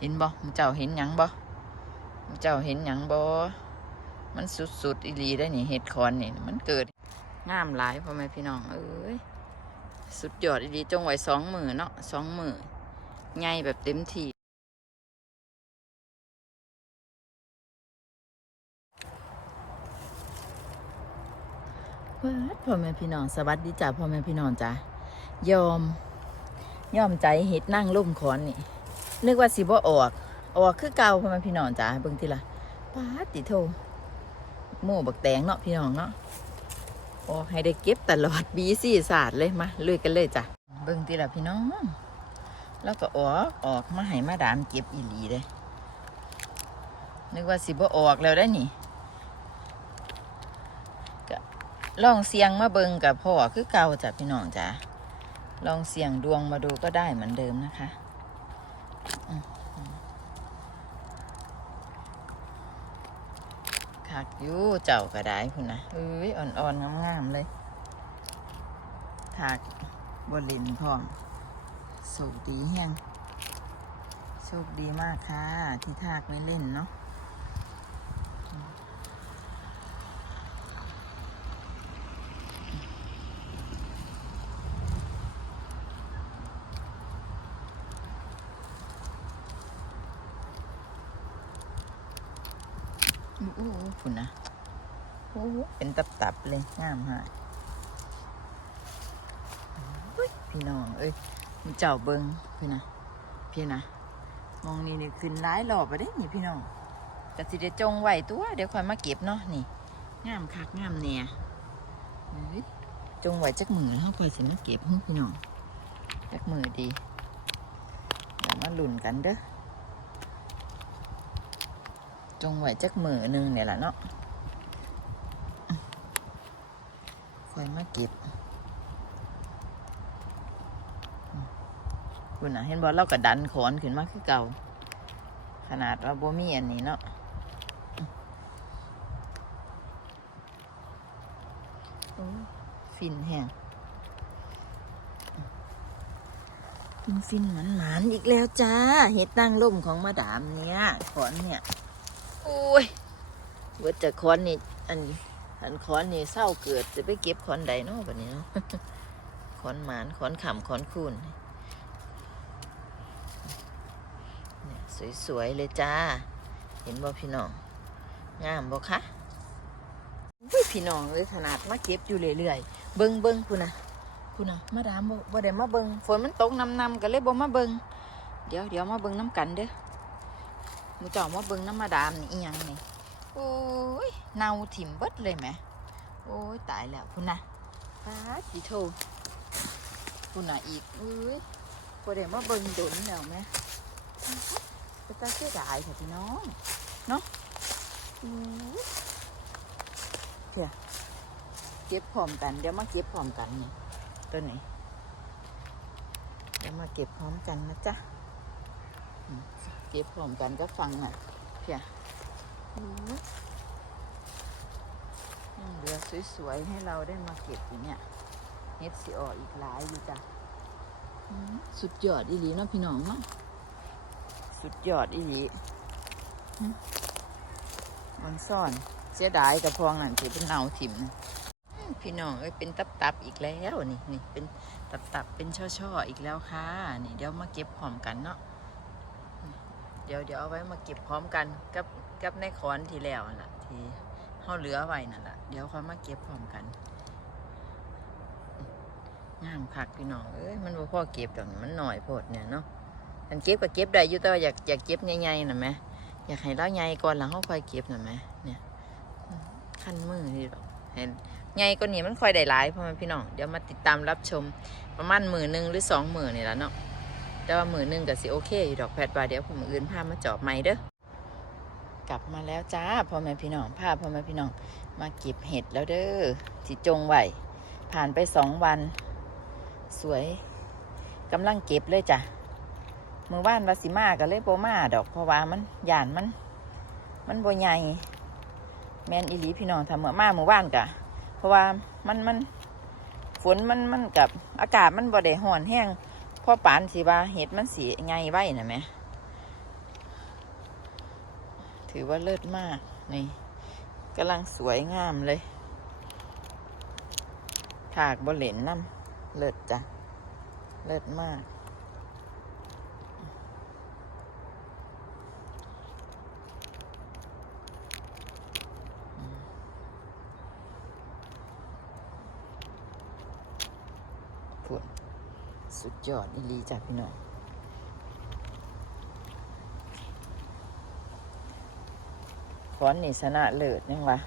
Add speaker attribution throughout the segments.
Speaker 1: เห็นบ่มเจ้าเห็นหยังบ่มเจ้าเห็นหยังบ่มันสุดๆอีหลีได้นี่เห็ดคอนนี่ มันเกิดงามหลายพ่อแม่พี่น้องเอ้ยสุดยอดอีหลีจงไว้สองมือเนาะสองมือใหญ่แบบเต็มที่พ่อแม่พี่น้องสวัสดีจ้าพ่อแม่พี่น้องจ้ายอม ย่อมใจเห็ดนั่งล่มขอนนี่ นึกว่าสิบ่ออก ออกคือเก่าพ่อแม่พี่น้องจ้าเบิ่งทีละป้าติโทหมู่บักแตงเนาะพี่น้องเนาะออกให้ได้เก็บตลอดบีซี่ศาสตร์เลยมาลุยกันเลยจ้ะเบิ่งทีละพี่น้อง แล้วก็ออกออกมาให้มาดามเก็บอีหลีเลยนึกว่าสิบ่ออกแล้วได้นี่ลองเสียงมาเบิงกับพ่อคือเก่าจ้ะพี่น้องจ้ะ ลองเสียงดวงมาดูก็ได้เหมือนเดิมนะคะคักยู่เจ้าก็ได้คุณนะเอ้ยอ่อนๆงามๆเลยถากบลินพร้อมโชคดีเฮียงโชคดีมากค่ะ ที่ทากไม่เล่นเนาะ อู้อู้ฝุ่นนะโอ้โหเป็นตับๆเลยงามฮะเฮ้ยพี่น้อง เอ้ยมีเจ้าเบิงพี่นะพี่นะมองนี่นี่ขึ้นร้ายหลอบไปได้นี่พี่น้องกะสิได้จงไว้ตัว เดี๋ยวค่อยมาเก็บเนาะนี่งามคักงามเนี่ยเฮ้ยจงไว้จักมือแล้วค่อยสิมาเก็บให้พี่น้องจักมือดีเดี๋ยวมาลุ่นกันเด้อ จงไหวจักมือหนึ่งเนี่ยแหละเนาะคอยมาเก็บคุณน่ะเห็นบอลเราก็ดันขอนขึ้นมาคือเก่า ขนาดว่าบ่มีอันนี้เนาะโอ้ยฟินแห้งฟินฟินหมันหมันๆอีกแล้วจ้า เห็ดตั้งล่มของมาดามเนี่ยขอนเนี่ย อ้ยเบิดจากคอนนี่อันอันคอนนี่เศร้าเกิดจะไปเก็บคอนใดเนาะแบบนี้เนาะคอนหมานคอนขำคอนคูนเนี่ยสวยๆเลยจ้า เห็นบ่พี่น้องงามบ่คะพี่น้องเลยขนาดมาเก็บอยู่เรื่อยๆเบิงเบิงคุณนะคุณนะมาดามบ่บ่ได้มาเบิงฝนมันตกนำนำๆกันเลยบ่มาเบิงเดี๋ยวเดี๋ยวมาเบิงน้ำกันเด้อ มูเจ่อมาเบิ่งน้ำมาดามนี่อีหยังนี่โอ้ยเนาถิ่มเบิดเลยไหมโอ้ยตายแล้วพุ่นนะฟ้าจีโทพุ่นน่ะอีกเอ้ยพอเดี๋ยวมาเบิ่งดนแล้วไหมไปตาเสียดายค่ะพี่น้องเนาะอู้ยเพียเก็บพร้อมกัน เดี๋ยวมาเก็บพร้อมกันนี่ตัวนี้เดี๋ยวมาเก็บพร้อมกันนะจ๊ะ เก็บพร้อมกันก็ฟังอะเพียอืมยังเหลือสวยๆ ให้เราได้มาเก็บอยู่เนี่ยเฮ็ดสิออกอีกหลายอยู่จ้ะสุดยอดอีหลีเนาะพี่น้องเนาะสุดยอดอีหลีมันซ่อนเสียดายกับพองนั่นถือเป็นเนาถิ่มนะพี่น้องเอ้ยเป็นตับๆอีกแล้วนี่นี่เป็นตับๆเป็นช่อๆอีกแล้วค่ะ นี่เดี๋ยวมาเก็บพร้อมกันเนาะ เดี๋ยวเดี๋ยวเอาไว้มาเก็บพร้อมกันกับกับในคอนที่แล้วนั่นล่ะ ที่เขาเหลือไว้นั่นแหละเดี๋ยวค่อยมาเก็บพร้อมกันงามคักพี่น้องเอ้ยมันบ่พอเก็บดอกนี่มันหน่อยโพดเนี่ยเนาะอันเก็บก็เก็บได้อยู่แต่ว่าอยากอยากเก็บใหญ่ๆน่ะแหมอยากให้เราใหญ่ก่อนหลังเขาค่อยเก็บน่ะแหมเนี่ยขั้นมือที่ดอกเห็นใหญ่กว่านี้มันค่อยได้หลายพ่อแม่พี่น้องเดี๋ยวมาติดตามรับชมประมาณหมือหนึ่งหรือสองหมือนี่แหละเนาะ แต่ว่ามือหนึ่งก็สิโอเคอยู่ดอกแพดว่าเดี๋ยวผมออื่นพามาจอบใหม่เด้อกลับมาแล้วจ้าพ่อแม่พี่น้องพาพ่อแม่พี่น้องมาเก็บเห็ดแล้วเด้อที่จงไว้ผ่านไปสองวัน สวยกำลังเก็บเลยจ้ะมือว่านวาสิมาก็เลยโปมาดอกเพราะว่ามันหยานมัน มันโบใหญ่แมนอีหลีพี่น้องทำเมื่อมามือว่านกะ เพราะว่ามันมันฝนมันมันกับอากาศมันบ่ได้ห่อนแห้ง พ่อปานสิว่าเห็ดมันสีไงไว้นะแม่ถือว่าเลิศมาก นี่กำลังสวยงามเลย ถากบเหลนน้ำเลิศจ้ะ เลิศมาก พูด สุดยอดอีลีจ้ะพี่น้องฟอนนี่ชนะเลิศยังวะ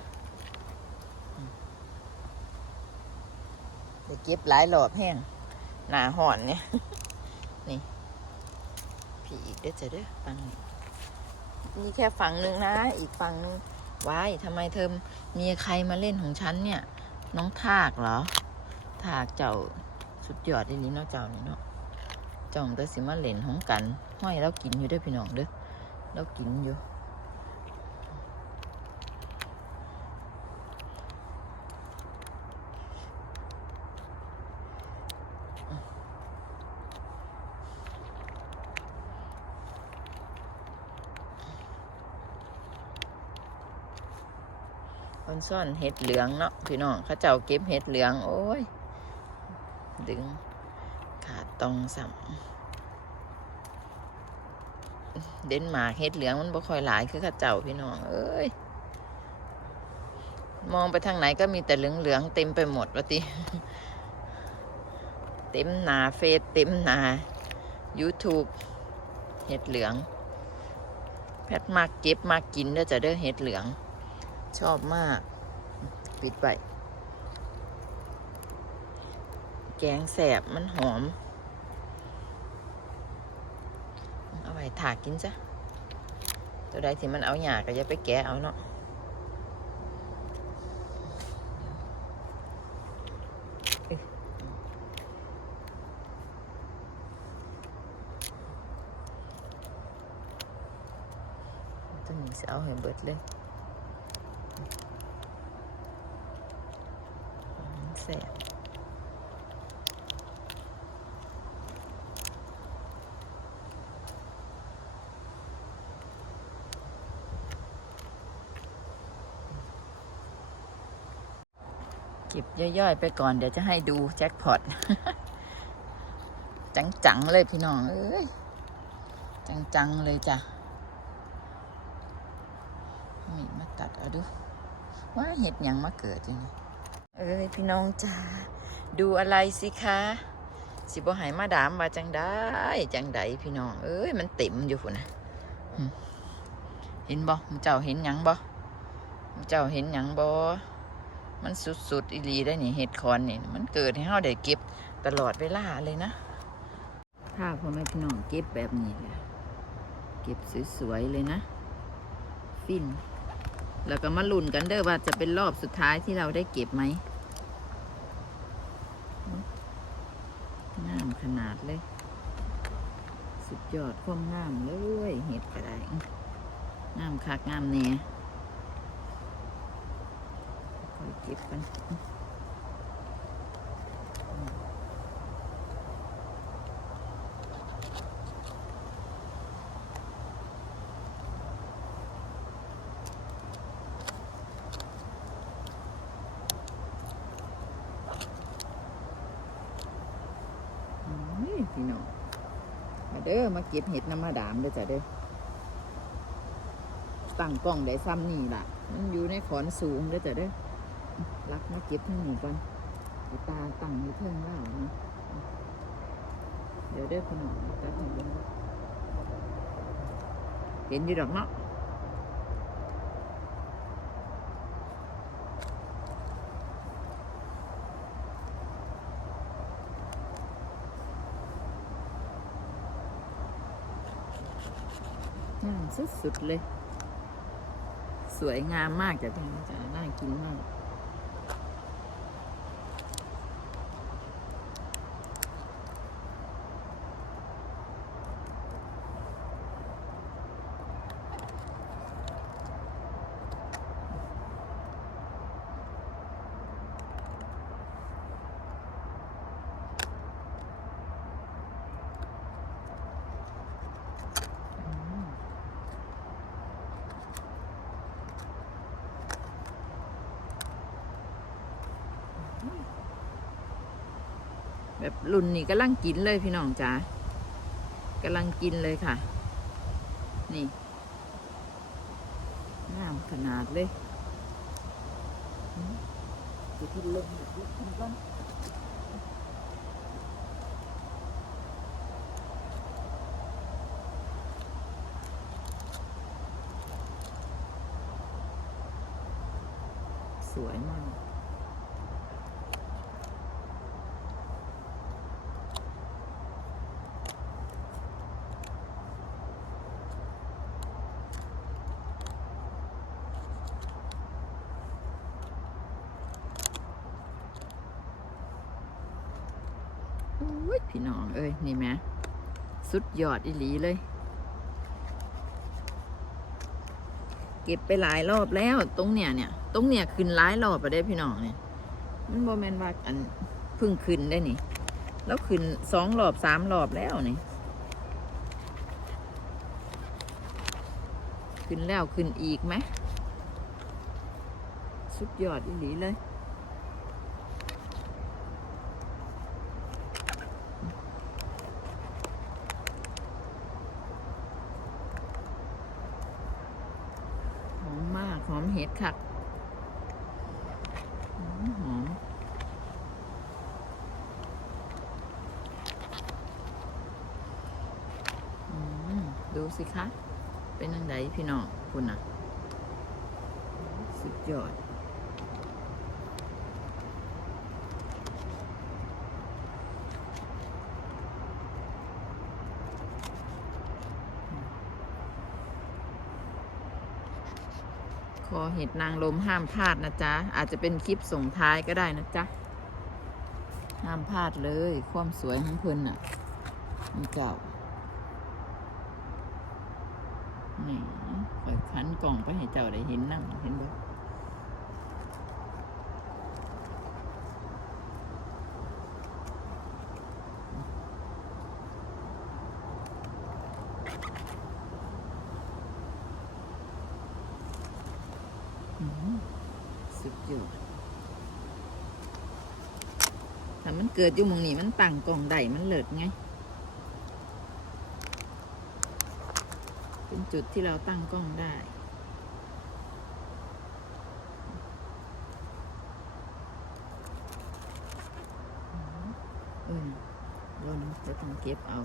Speaker 1: อืมไปเก็บหลายหลอบแห้งหนาห่อนเนี่ย นี่ พี่อีกเด้อจะเด้อฟังนี่นี่แค่ฝั่งหนึ่งนะ อีกฝั่งนึงว้ายทำไมเธอมีใครมาเล่นของฉันเนี่ย น้องทากเหรอ ทากเจ้า สุดยอดอีหลีเนาะเจ้านี่เนาะเจ้าของตัวสิมาเล่นของกันห้อยเรากินอยู่เด้วยพี่น้องเด้อเรากินอยู่คนซ่อนเห็ดเหลืองเนาะพี่น้องเขาเจ้าเก็บเห็ดเหลือง โอ้ย ดึง ขาดตองสัมเดนมาร์กเห็ดเหลืองมันบ่ค่อยหลายคือข้าเจ้าพี่น้อง เอ้ย มองไปทางไหนก็มีแต่เหลืองเหลืองๆเต็มไปหมดวะติ เต็มหนาเฟซเต็มหนา YouTube เห็ดเหลือง แพทมากเก็บมากกินเด้อจะเด้อเห็ดเหลือง ชอบมาก ปิดไป แกงแสบมันหอม เอาไว้ถากกินซะตัวใดที่มันเอาหยาก็จะไปแกะเอาเนาะเอ้ยตัวนี้จะเอาให้เบิดเลยมันแสบ เก็บย่อยๆไปก่อนเดี๋ยวจะให้ดูแจ็คพอตจังๆเลยพี่น้อง เอ้ย จังๆเลยจ้ะมีมาตัดเอาดู ว่าเห็ดยังมาเกิดอยู่นี่เอ้ยพี่น้องจ้าดูอะไรสิคะ สิบหายมาดามว่าจังได้จังไดพี่น้อง เอ้ย มันเต็มอยู่พุ่นนะเห็นบ่เจ้าเห็นยังบ่เจ้าเห็นยังบ่ มันสุดๆอีลีได้นี่เห็ดคอนนี่ มันเกิดให้เฮาได้เก็บตลอดเวลาเลยนะ ถ้าพ่อแม่พี่น้องเก็บแบบนี้แหละเก็บสวยๆเลยนะ ฟิน แล้วก็มาลุ้นกันเด้อว่าจะเป็นรอบสุดท้ายที่เราได้เก็บไหมงามขนาดเลย สุดยอดความงามเลยเห็ดก็ได้งามคักงามแน่ ค่อย เก็บกันนี่พี่น้องมาเด้อมาเก็บเห็ดน้ำมาดามเด้อจ้ะเด้อตั้งกล้องได้ซ้ำนี่ล่ะ มันอยู่ในขอนสูงเด้อจ้ะเด้อ รักมาเก็บทั้งหมดก่อนตาตั้งอยู่เทิงเล่านะเดี๋ยวเด้อพี่น้องตัดให้เบิ่งเห็นอยู่ดอกเนาะสุดๆเลย สวยงามมากจ้ะพี่จ้ะน่ากินมาก แบบรุ่นนี้กำลังกินเลยพี่น้องจ๋ากำลังกินเลยค่ะ นี่งามขนาดเลยอืมสิที่ลงแบบนี้ก่อนสวยมาก อุ้ย พี่น้องเอ้ยนี่แหมสุดยอดอีหลีเลย เก็บไปหลายรอบแล้วตรงเนี้ยเนี่ยตรงเนี้ยขึ้นหลายรอบไปได้พี่น้องเนี่ยมันโมแมนว่าอันพึ่งขึ้นได้นี่ แล้วขึ้นสองรอบสามรอบแล้วนี่ขึ้นแล้วขึ้นอีกไหมสุดยอดอีหลีเลย หอมมาก หอมเห็ด คักหอมดูสิคะ เป็นยังไงพี่น้องคุณน่ะสุดยอด คอเห็ดนางลมห้ามพลาดนะจ๊ะ อาจจะเป็นคลิปส่งท้ายก็ได้นะจ๊ะ ห้ามพลาดเลย ความสวยของเพิ่นน่ะนี่เจ้านี่คอยคันกล่องไปให้เจ้าได้เห็นนั่งเห็นบ่ สุดยอดถ้ามันเกิดอยู่มองนี้มันตั้งกล่องได้มันเลิศไง เป็นจุดที่เราตั้งกล้องได้อืมลนจะต้องเก็บเอา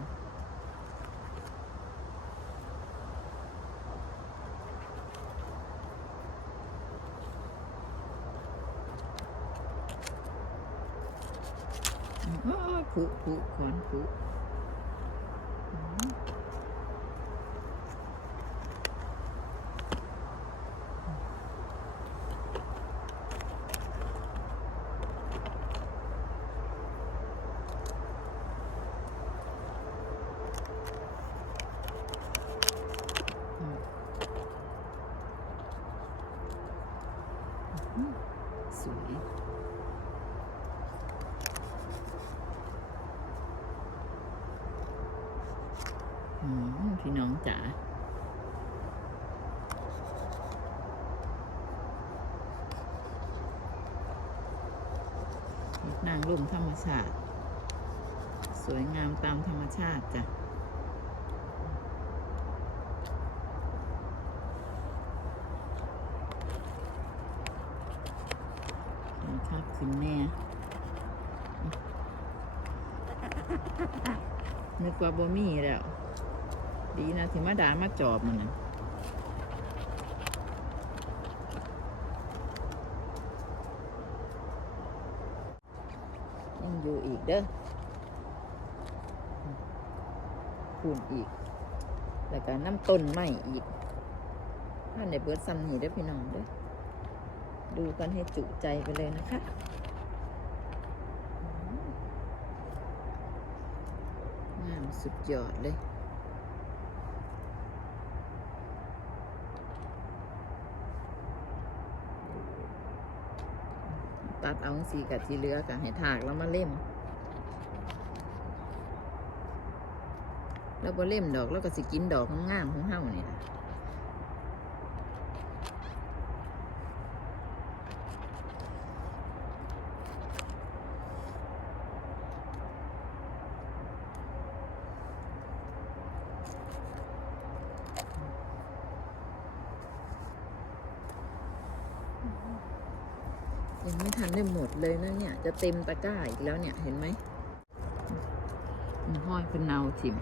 Speaker 1: อ๋อ ผุผุขอนผุอืม สวยอืมพี่น้องจ๋า เห็ด นางร่มธรรมชาติ สวยงามตามธรรมชาติจ้ะครับขึ้นแน่นึกว่าบ่มีแล้ว ดีนะที่มาดามาจอบมันนะยังอยู่อีก เด้อคูณอีก แล้วก็น้ำต้นใหม่อีกถ้านในเบิร์ดซัมนี่เด้อพี่น้องเด้อดูกันให้จุใจไปเลยนะคะงามสุดยอดเลยตัดเอาสีกับที่เหลือกับให้ถากแล้วมาเล่ม แล้วบ่เล่มดอกแล้วก็สิกินดอกงามของเฮานี่ยยังไม่ทันได้หมดเลยนะเนี่ย จะเต็มตะกร้าอีกแล้วเนี่ย เห็นไหมห้อยเป็นเนาถิ่ม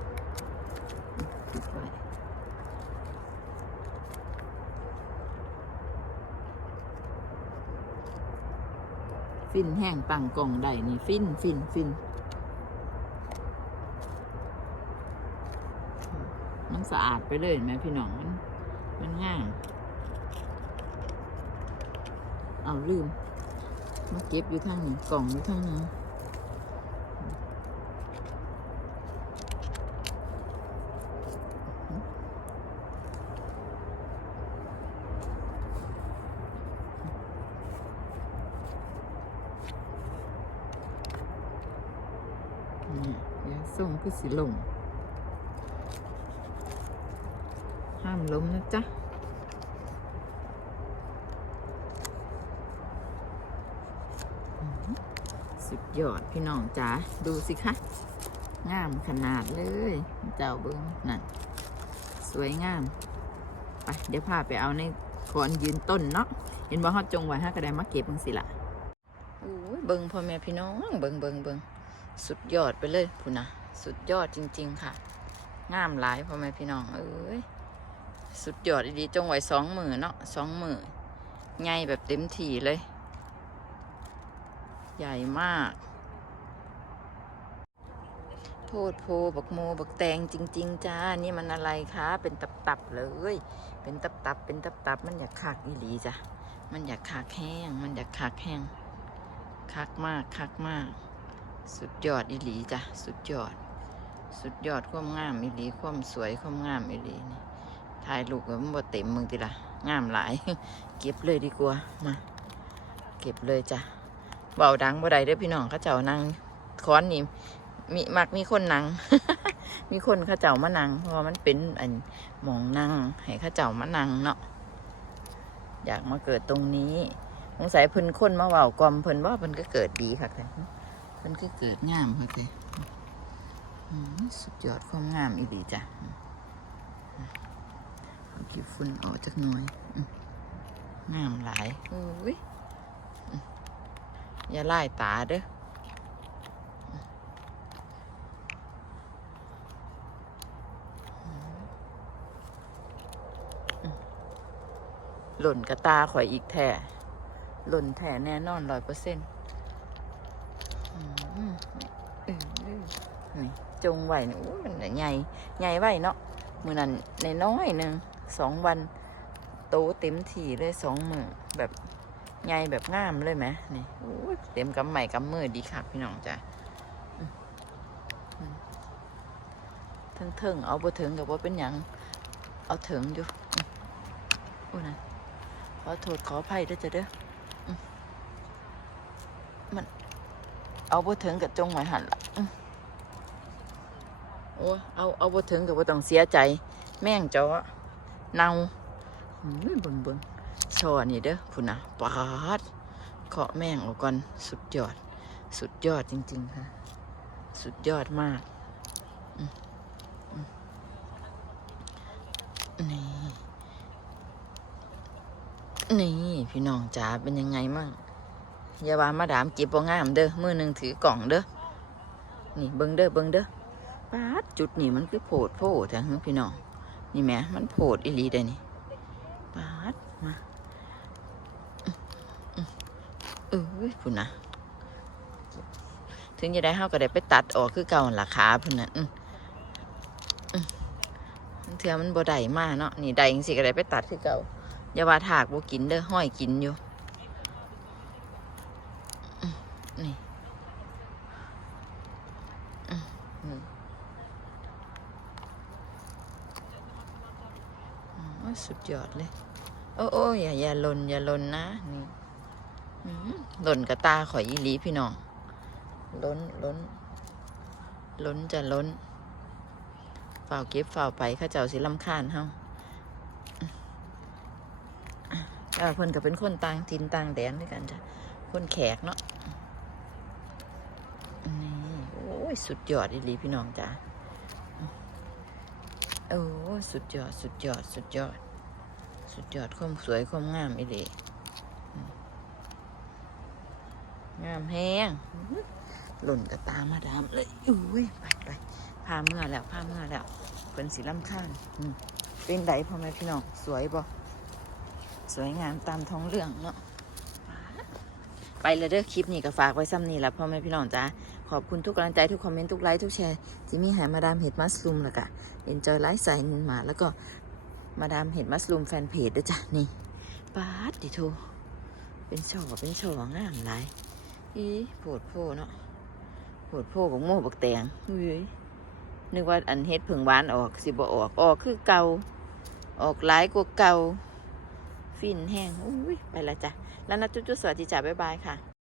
Speaker 1: ฟินแห้งตั้งกล่องได้นี่ฟินฟินฟินมันสะอาดไปเลยไหมพี่น้องมันมันง่ายเอาลืมมาเก็บอยู่ข้างนี้กล่องอยู่ข้างนี้ยา สิลง ห้ามล้มนะจ๊ะสุดยอดพี่น้องจ๋าดูสิคะ งามขนาดเลย เจ้าเบิ้งนั่นสวยงาม ไป เดี๋ยวพาไปเอาในขอนยืนต้นเนาะเห็นบ่ฮอดจงไว้ฮะก็ได้มาเก็บบังสิละโอ้ยเบิ้งพ่อแม่พี่น้องเบิ้งเบิ้งเบิ้งสุดยอดไปเลยพูนะ สุดยอดจริง ๆ ค่ะ งามหลายพ่อแม่พี่น้องเอ้ยสุดยอดดีๆจงไว้สองมือเนาะสองมือใหญ่แบบเต็มที่เลย ใหญ่มาก โพดโพบักโมบักแตงจริง ๆ จ้า นี่มันอะไรคะ เป็นตับๆเลย เป็นตับๆเป็นตับๆมันอยากคักอีหลีจ้ะ มันอยากคักแห้ง มันอยากคักแห้งคักมากคักมาก สุดยอดอีหลีจ้ะ สุดยอด สุดยอดความงามอีหลีความสวยความงามอีหลีนี่ถ่ายรูปกับมันบ่เต็มมึงติละงามหลาย เก็บเลยดีกว่ามา เก็บเลยจ้ะเบาดังบ่ได้เด้อพี่น้องเขาเจ้านั่งค้อนนี่มีมักมีคนนั่งมีคนเขาเจ้ามานั่งเพราะมันเป็นอันมองนั่งให้เขาเจ้ามานั่งเนาะอยากมาเกิดตรงนี้สงสัยเพิ่นคนมาเว้ากลมเพิ่นว่าเพิ่นก็เกิดดีค่ะแต่เพิ่นก็เกิดงามค่ะแต่ สุดยอดความงามอีหลีจ้ะเอาขี้ฝุ่นออกจากหน่อยอืมงามหลายอุ้ยอย่าไล่ตาเด้อหล่นกระตาข่อยอีกแท่หล่นแท่แน่นอนร้อยเปอร์เซ็นต์นี่ จงไหวนี่โอ้ยมันใหญ่ใหญ่ไหวเนาะมือนั้นในน้อยหนึ่งสองวันโตเต็มที่เลยสองมือแบบใหญ่แบบงามเลยไหมนี่โอ้ยเต็มกำใหม่กำมือดีค่ะพี่น้องจ้ะอืมอืมเถิงเถิงเอาบ่ถึงกับว่าเป็นหยังเอาถึงอยู่อืมโอ้นะขอโทษขออภัยด้วยจ้ะเด้อมันเอาบ่ถึงกับจงไว้หันละ โอ้เอาเอาบ่ถึงกับว่ต้องเสียใจ แม่งจอเนาอืมเบิ่งเบิ่งช่อนี่เด้อพุ่นนะปาดเคาะแม่งออกก่อนสุดยอด สุดยอดจริง ๆ ค่ะ สุดยอดมากนี่นี่พี่น้องจ๋าเป็นยังไงมั่งอย่าว่ามาดามเก็บบ่งามเด้อมือหนึ่งถือกล่องเด้อนี่เบิ่งเด้อเบิ่งเด้อ ปาดจุดนี่มันคือโผดโผดแต่หึพี่น้องนี่แม่มันโผดอีลีได้นี่ปาดมาเออพุ่นนะถึงจะได้เฮาก็ได้ไปตัดออกคือเก่าราคาพุ่นนะอืมเทื่อมันบ่ได้มากเนาะนี่ได้จังซี่ก็ได้ไปตัดคือเก่าอย่าว่าถากบ่กินเด้อห้อยกินอยู่นี่อืมอืมอ๋อ สุดยอดเลย โอ้โอ้อย่าอย่าหลนอย่าหลนนะนี่หล่นกระตาข่อยอีหลีพี่น้องล้นล้น ล้นจะล้นฝ่าเก็บฝ่าไปข้าเจ้าสิลำคาญเฮาแล้วเพิ่นก็เป็นคนต่างถิ่นต่างแดนด้วยกันจ้ะคนแขกเนาะนี่โอ้ยสุดยอดอีหลีพี่น้องจ้ะโอ้สุดยอด สุดยอด สุดยอด สุดยอดความสวยความงามอีหลีงามแห้งหล่นกระตามาดามเลยอุ้ยไปไปพาเมื่อแล้วพาเมื่อแล้วเป็นสีล้ำข้างเป็นไดพ่อแม่พี่น้องสวยบ่สวยงามตามท้องเรื่องเนาะไปเลยเด้อคลิปนี้ก็ฝากไว้ซ้ำนี่ละพ่อแม่พี่น้องจ้าขอบคุณทุกกำลังใจทุกคอมเมนต์ทุกไลค์ทุกแชร์ที่มีแหมาดามเห็ดมัสลูมแล้วก็เอ็นจอยไลฟ์สายนินมาแล้วก็ มาดามเห็ดมัสลูมแฟนเพจด้วยจ้ะนี่ปาดดิโทเป็นช่อเป็นช่องามหลายอีโผดโพเนาะโผดโพบักโม่บักแตงเฮ้ยนึกว่าอันเฮ็ดผึ่งหวานออกสิบ่ออกออกคือเก่าออกหลายกว่าเก่าฟินแห้งอุ้ยไปละจ้ะแล้วนะจุ๊จุ๊สวัสดีจ้ะบ๊ายบายค่ะ